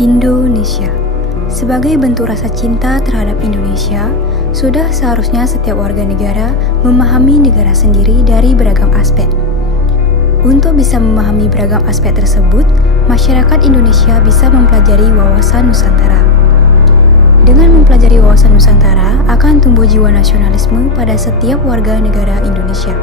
Indonesia. Sebagai bentuk rasa cinta terhadap Indonesia, sudah seharusnya setiap warga negara memahami negara sendiri dari beragam aspek. Untuk bisa memahami beragam aspek tersebut, masyarakat Indonesia bisa mempelajari wawasan Nusantara. Dengan mempelajari wawasan Nusantara, akan tumbuh jiwa nasionalisme pada setiap warga negara Indonesia.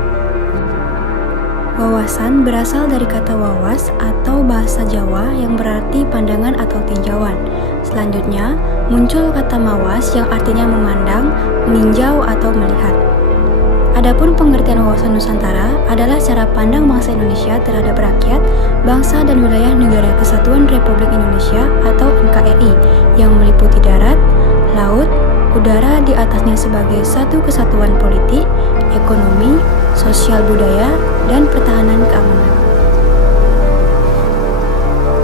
Wawasan berasal dari kata wawas atau bahasa Jawa yang berarti pandangan atau tinjauan. Selanjutnya, muncul kata mawas yang artinya memandang, meninjau atau melihat. Adapun pengertian wawasan Nusantara adalah cara pandang bangsa Indonesia terhadap rakyat, bangsa dan wilayah Negara Kesatuan Republik Indonesia atau NKRI yang meliputi darat, laut, udara di atasnya sebagai satu kesatuan politik, ekonomi, sosial budaya, dan pertahanan keamanan.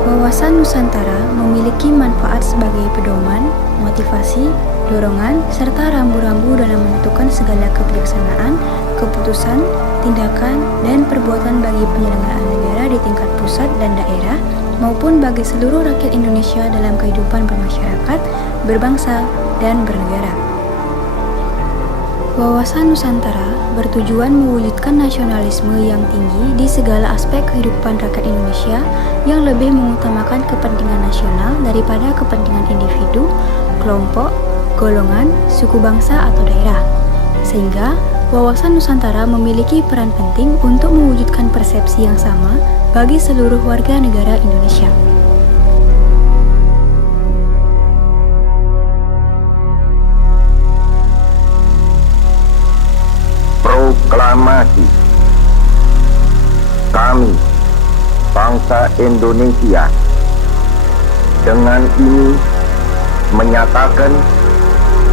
Wawasan Nusantara memiliki manfaat sebagai pedoman, motivasi, dorongan, serta rambu-rambu dalam menentukan segala kebijaksanaan, keputusan, tindakan, dan perbuatan bagi penyelenggaraan negara di tingkat pusat dan daerah, maupun bagi seluruh rakyat Indonesia dalam kehidupan bermasyarakat, berbangsa, dan bernegara. Wawasan Nusantara bertujuan mewujudkan nasionalisme yang tinggi di segala aspek kehidupan rakyat Indonesia yang lebih mengutamakan kepentingan nasional daripada kepentingan individu, kelompok, golongan, suku bangsa, atau daerah. Sehingga, wawasan Nusantara memiliki peran penting untuk mewujudkan persepsi yang sama bagi seluruh warga negara Indonesia. Proklamasi. Kami, bangsa Indonesia, dengan ini menyatakan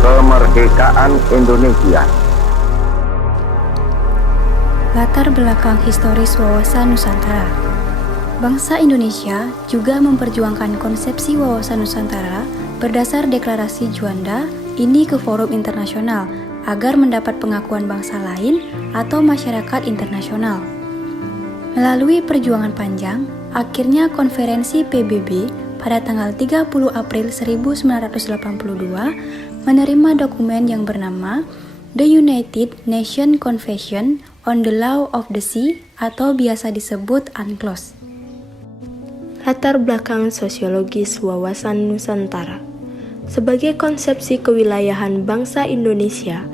kemerdekaan Indonesia. Latar belakang historis wawasan Nusantara. Bangsa Indonesia juga memperjuangkan konsepsi wawasan Nusantara berdasar Deklarasi Juanda ini ke forum internasional agar mendapat pengakuan bangsa lain atau masyarakat internasional. Melalui perjuangan panjang, akhirnya konferensi PBB pada tanggal 30 April 1982 menerima dokumen yang bernama The United Nations Convention on the Law of the Sea atau biasa disebut UNCLOS. Latar belakang sosiologis wawasan Nusantara. Sebagai konsepsi kewilayahan bangsa Indonesia,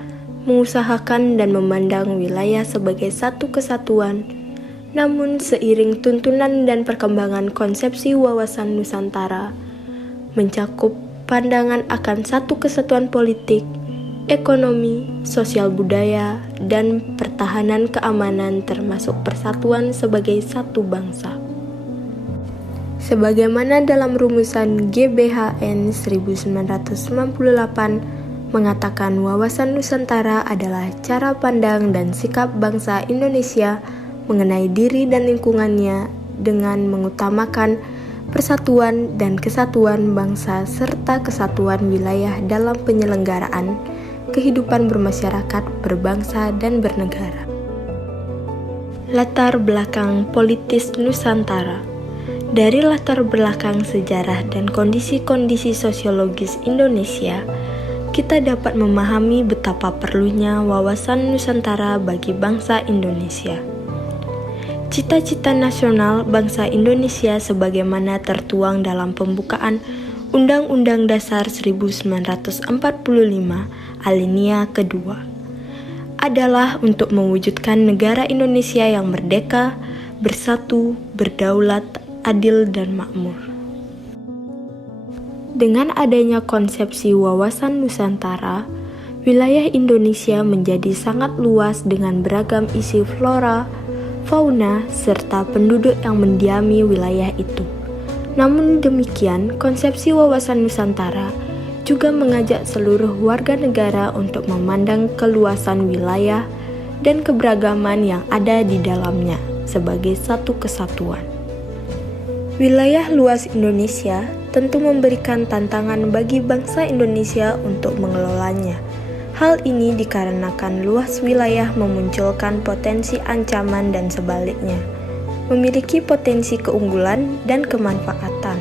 mengusahakan dan memandang wilayah sebagai satu kesatuan. Namun seiring tuntunan dan perkembangan konsepsi wawasan Nusantara, mencakup pandangan akan satu kesatuan politik, ekonomi, sosial budaya, dan pertahanan keamanan termasuk persatuan sebagai satu bangsa. Sebagaimana dalam rumusan GBHN 1998 mengatakan wawasan Nusantara adalah cara pandang dan sikap bangsa Indonesia mengenai diri dan lingkungannya dengan mengutamakan persatuan dan kesatuan bangsa serta kesatuan wilayah dalam penyelenggaraan kehidupan bermasyarakat, berbangsa, dan bernegara. Latar belakang politis Nusantara. Dari latar belakang sejarah dan kondisi-kondisi sosiologis Indonesia, kita dapat memahami betapa perlunya wawasan Nusantara bagi bangsa Indonesia. Cita-cita nasional bangsa Indonesia sebagaimana tertuang dalam pembukaan Undang-Undang Dasar 1945 alinea kedua adalah untuk mewujudkan negara Indonesia yang merdeka, bersatu, berdaulat, adil, dan makmur. Dengan adanya konsepsi wawasan Nusantara, wilayah Indonesia menjadi sangat luas dengan beragam isi flora, fauna, serta penduduk yang mendiami wilayah itu. Namun demikian, konsepsi wawasan Nusantara juga mengajak seluruh warga negara untuk memandang keluasan wilayah dan keberagaman yang ada di dalamnya sebagai satu kesatuan. Wilayah luas Indonesia tentu memberikan tantangan bagi bangsa Indonesia untuk mengelolanya. Hal ini dikarenakan luas wilayah memunculkan potensi ancaman dan sebaliknya, memiliki potensi keunggulan dan kemanfaatan.